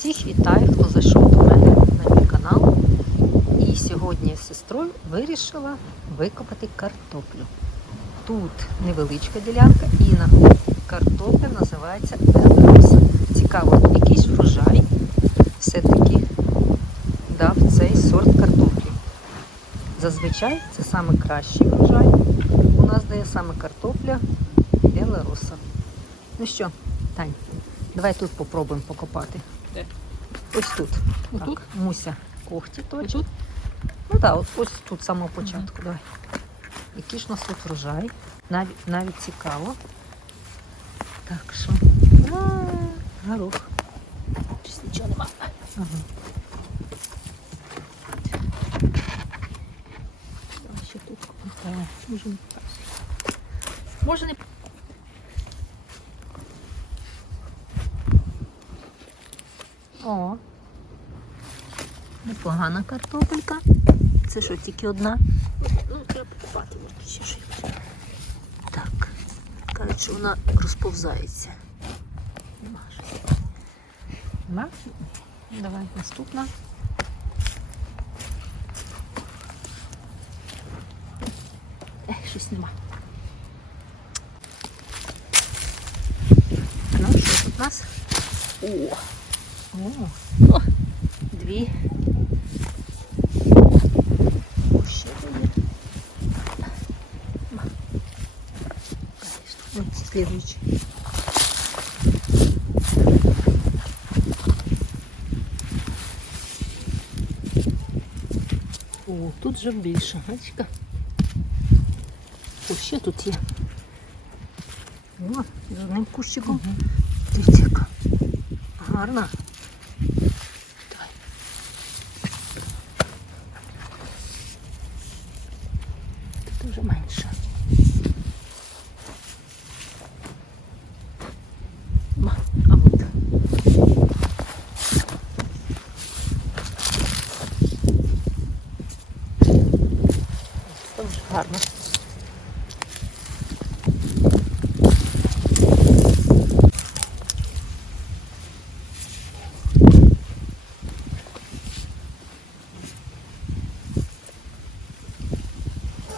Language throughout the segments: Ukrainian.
Всіх вітаю, хто зайшов до мене на мій канал. І сьогодні з сестрою вирішила викопати картоплю. Тут невеличка ділянка і на картопля називається Беларуса. Цікаво, якийсь врожай все-таки дав цей сорт картоплі. Зазвичай це саме кращий врожай. У нас дає саме картопля Беларуса. Ну що, Тань, давай тут попробуємо покопати. Де? Ось тут. Отут? Так, Муся когті точить. Отут? Ну так, ось тут з самого початку. Давай. Який ж нас тут врожай? Навіть, навіть цікаво. Так що. А, горох. Щось нічого нема. Ага. Ще тут. Може не показує. Може не О. Непогана картопелька. Це що, тільки одна? ну, треба покупати, може ще щось. Так. Кажуть, що вона розповзається. Нема щось. Нема? Давай наступна. Ех, щось нема. Ну, що тут у нас? О, О, О. дві. Ось слідуючий. О, тут вже більше, бачка. О, ще тут є. О, з одним кущиком. Мгм. Дивіться, яка гарна. Давай. Тут вже менше. Гарно.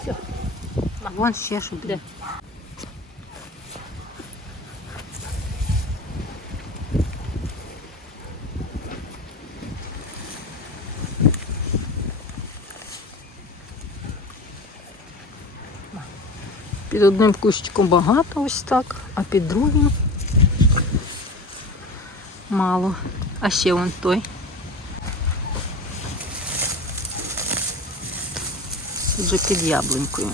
Все. Вон ще що Під одним кущиком багато ось так, а під другим мало. А ще вон той. Тут же під яблунькою.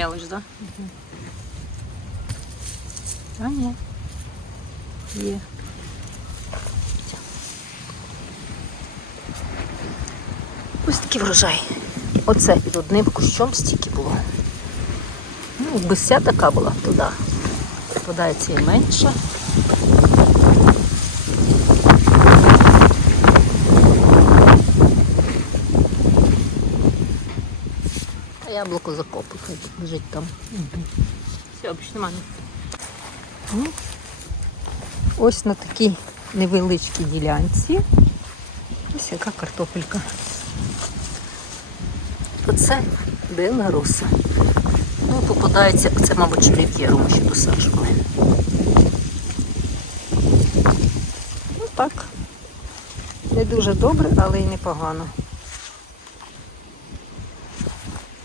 Мелочь, да? А ні. Є. Ось такий врожай. Оце під одним кущом стільки було. Ну, якби вся така була туди. Попадається і менше. Яблуко закопуй, хай лежить там. Все, більше немає. Ну, Ось на такій невеличкій ділянці. Ось яка картопелька. Оце Беларуса. Ну, попадається, це, мабуть, рив'єру ми ще досаджували. Ну так. Не дуже добре, але й непогано.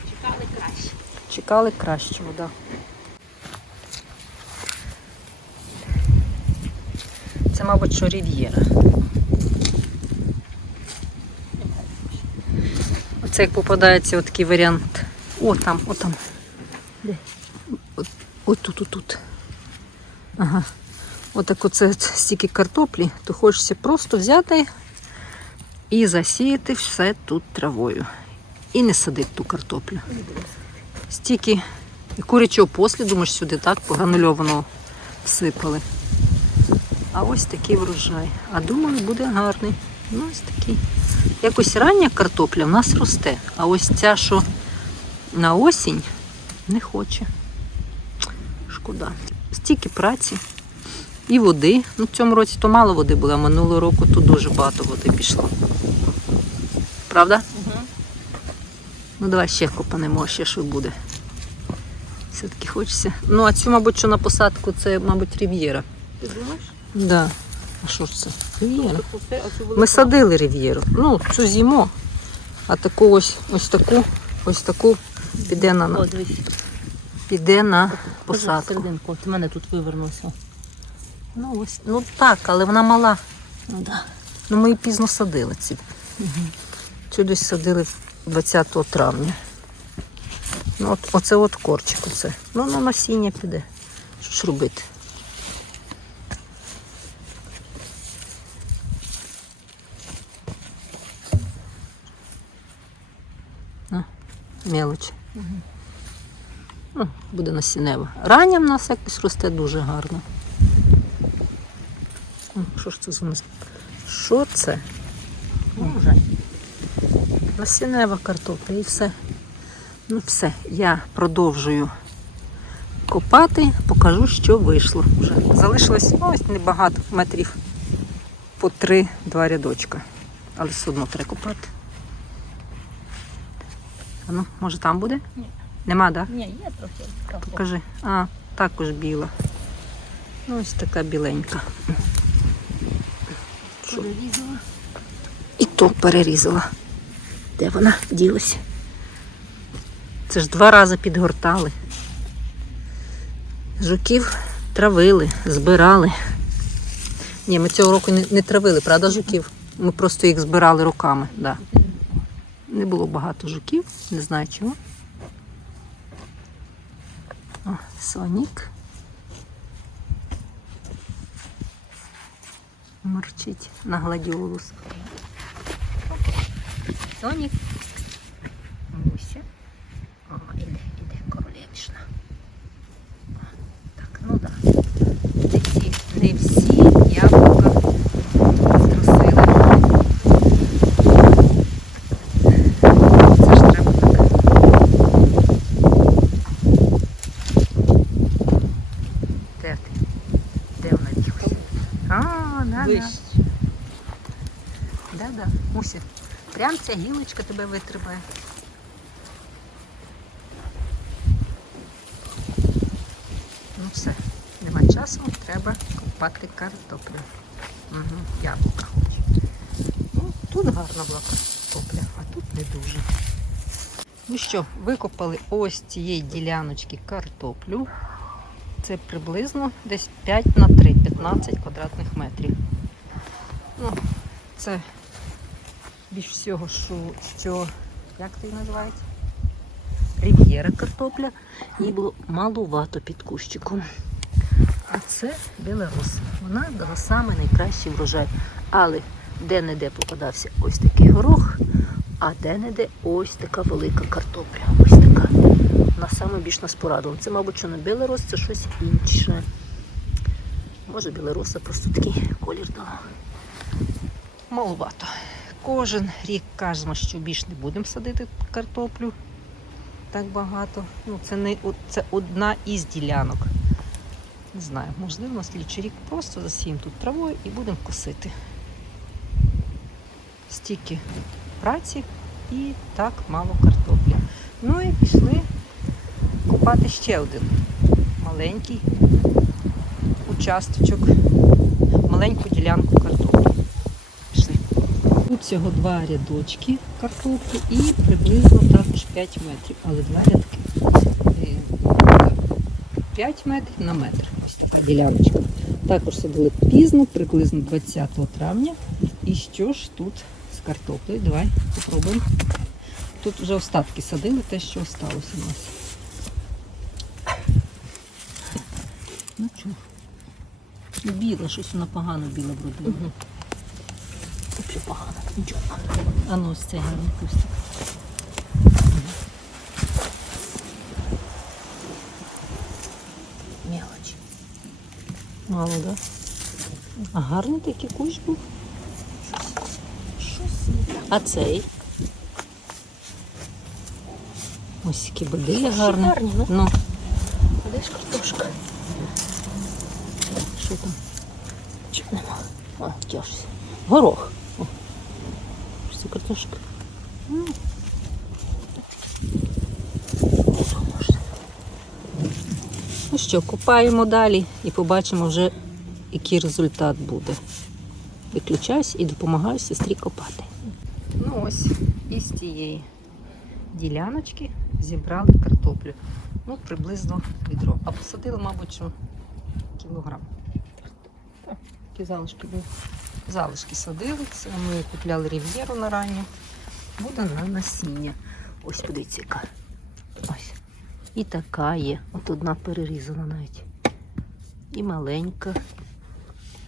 Чекали краще. Чекали кращого, так. Да. Це, мабуть, що Рів'єра. Оце як попадається отакий варіант. О, там, о там. Де? От тут, от тут. Ага. Отак оце стільки картоплі, то хочеться просто взяти і засіяти все тут травою. І не садити ту картоплю. Стільки і курячого посліду ми ж сюди так погранульованого всипали. А ось такий врожай. А думаю, буде гарний. Ну, ось такий. Якось рання картопля в нас росте. А ось ця, що на осінь, не хоче. Шкода. Стільки праці і води. Ну, в цьому році то мало води було, а минулого року то дуже багато води пішло. Правда? Ну давай ще копанемо, ще що буде. Все-таки хочеться. Ну, а цю, мабуть, що на посадку це, мабуть, рів'єра. Ти думаєш? Да. А що ж це? Рів'єра. А Ми садили рів'єру. Ну, цю зиму. А таку ось, ось таку, ось таку піде на, дивись. піде на посадку. Серединку. От у мене тут вивернувся. Ну, ось, ну так, але вона мала. Ну, да. Ну, ми її пізно садили ці. Цю десь садили 20 травня. Ну, от, оце от корчик. Оце. Ну, на насіння піде. Що ж робити? А, мелоч. Ну, буде насінева. Рання в нас якось росте дуже гарно. Що ж це за нас? Що це? Ну, вже. Насінева картопля і все. Ну все, я продовжую копати, покажу, що вийшло вже. Залишилось ну, ось небагато метрів по три-два рядочка. Але все одно треба копати. А ну, може там буде? Ні. Нема, так? Да? Ні, є трохи. трохи. Покажи. А, також біла. Ну, ось така біленька. Перерізала. І то перерізала. Де вона ділася? Це ж два рази підгортали. Жуків травили, збирали. Ні, ми цього року не, не травили, правда, жуків? Ми просто їх збирали руками. Да. Не було багато жуків, не знаю чого. О, Сонік. Морчить на гладіолус. Сонік. Муся. О, іде, іде королевишна. Так, ну так. Да. Не всі, не всі яблука струсили. Це ж треба так. Де ти? Де вона ділася? А, да, да. Вище. Да, да. Муся, прям ця гілочка тебе витримає. Ну все, нема часу, треба копати картоплю. Угу, яблука хоче. Ну, тут гарна була картопля, а тут не дуже. Ну що, викопали ось цієї діляночки картоплю. Це приблизно десь 5 на 3, 15 квадратних метрів. Ну, це більш всього, що, що як це називається? Рів'єра картопля. Їй було малувато під кущиком. А це Білорус. Вона дала саме найкращий врожай. Але де-не-де попадався ось такий горох, а де-не-де ось така велика картопля. Ось така. Вона саме більш нас порадувала. Це, мабуть, що не білорус, це щось інше. Може, білоруса просто такий колір дала. Маловато. Кожен рік кажемо, що більш не будемо садити картоплю. Так багато. Ну, це не це одна із ділянок. Не знаю, можливо, на слідчий рік просто засіємо тут травою і будемо косити. Стільки праці і так мало картоплі. Ну і пішли копати ще один маленький участочок, маленьку ділянку картоплі. Тут всього два рядочки картоплі і приблизно також 5 метрів, але два рядки. Е, 5 метрів на метр. Ось така діляночка. Також садили пізно, приблизно 20 травня. І що ж тут з картоплею? Давай попробуємо. Тут вже остатки садили, те, що осталося у нас. Ну чого? Біла, щось вона погано біла вродила. Угу. Взагалі погано. Нічого. А ну гарний кустик. Мелочь. Мало, так? Да? А гарний такий кущ був. А цей? Ось які бодиля гарні. гарні, ну. Ну, А де ж картошка? що там? Чого нема? О, тяжся. Горох. Картошка? Ну. Що копаємо далі і побачимо вже, який результат буде. Виключаюсь і допомагаю сестрі копати. Ну ось, із цієї діляночки зібрали картоплю. Ну, приблизно відро. А посадили, мабуть, що кілограм. Які залишки були? Залишки садили, це ми купляли рів'єру на ранню. Буде на насіння. Ось подивіться, яка. Ось. І така є. От одна перерізана навіть. І маленька.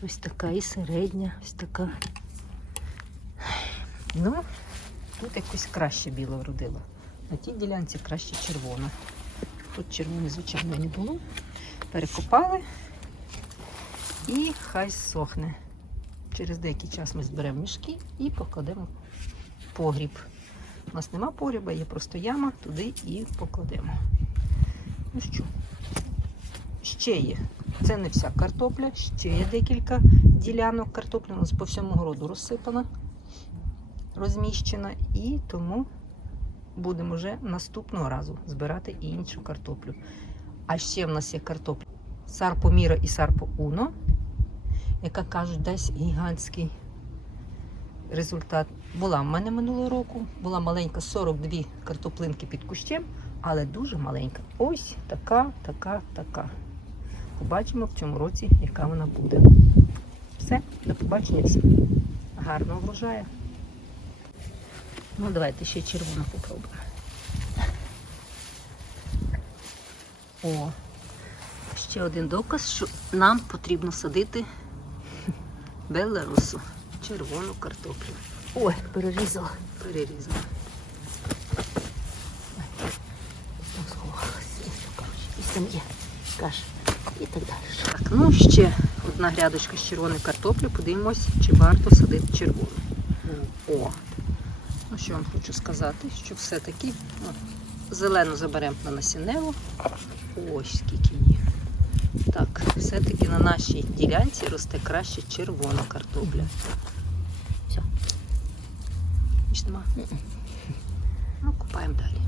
Ось така, і середня, ось така. Ну, тут якось краще біло вродило. На тій ділянці краще червона. Тут червоної, звичайно, не було. Перекопали і хай сохне. Через деякий час ми зберемо мішки і покладемо погріб. У нас нема погріба, є просто яма, туди і покладемо. Ну що, ще є. Це не вся картопля, ще є декілька ділянок картоплі. У нас по всьому городу розсипана, розміщена, і тому будемо вже наступного разу збирати іншу картоплю. А ще в нас є картопля Сарпо Міра і Сарпо Уно яка кажуть, дасть гігантський результат. Була в мене минулого року, була маленька 42 картоплинки під кущем, але дуже маленька. Ось така, така, така. Побачимо в цьому році, яка вона буде. Все, до побачення всім. Гарного врожаю. Ну, давайте ще червоно попробуємо. О, ще один доказ, що нам потрібно садити Беларусу. Червону картоплю. Ой, перерізала. Перерізала. Там сховалася. Ось. І там є каша. І так далі. Так, ну ще одна грядочка з червоної картоплі. Подивимось, чи варто садити червону. О! Ну що я вам хочу сказати, що все-таки ну, зелену заберемо на насінневу. Ось скільки її. Так, все-таки на нашій ділянці росте краще червона картопля. Все. Більш нема. Ну, купаємо далі.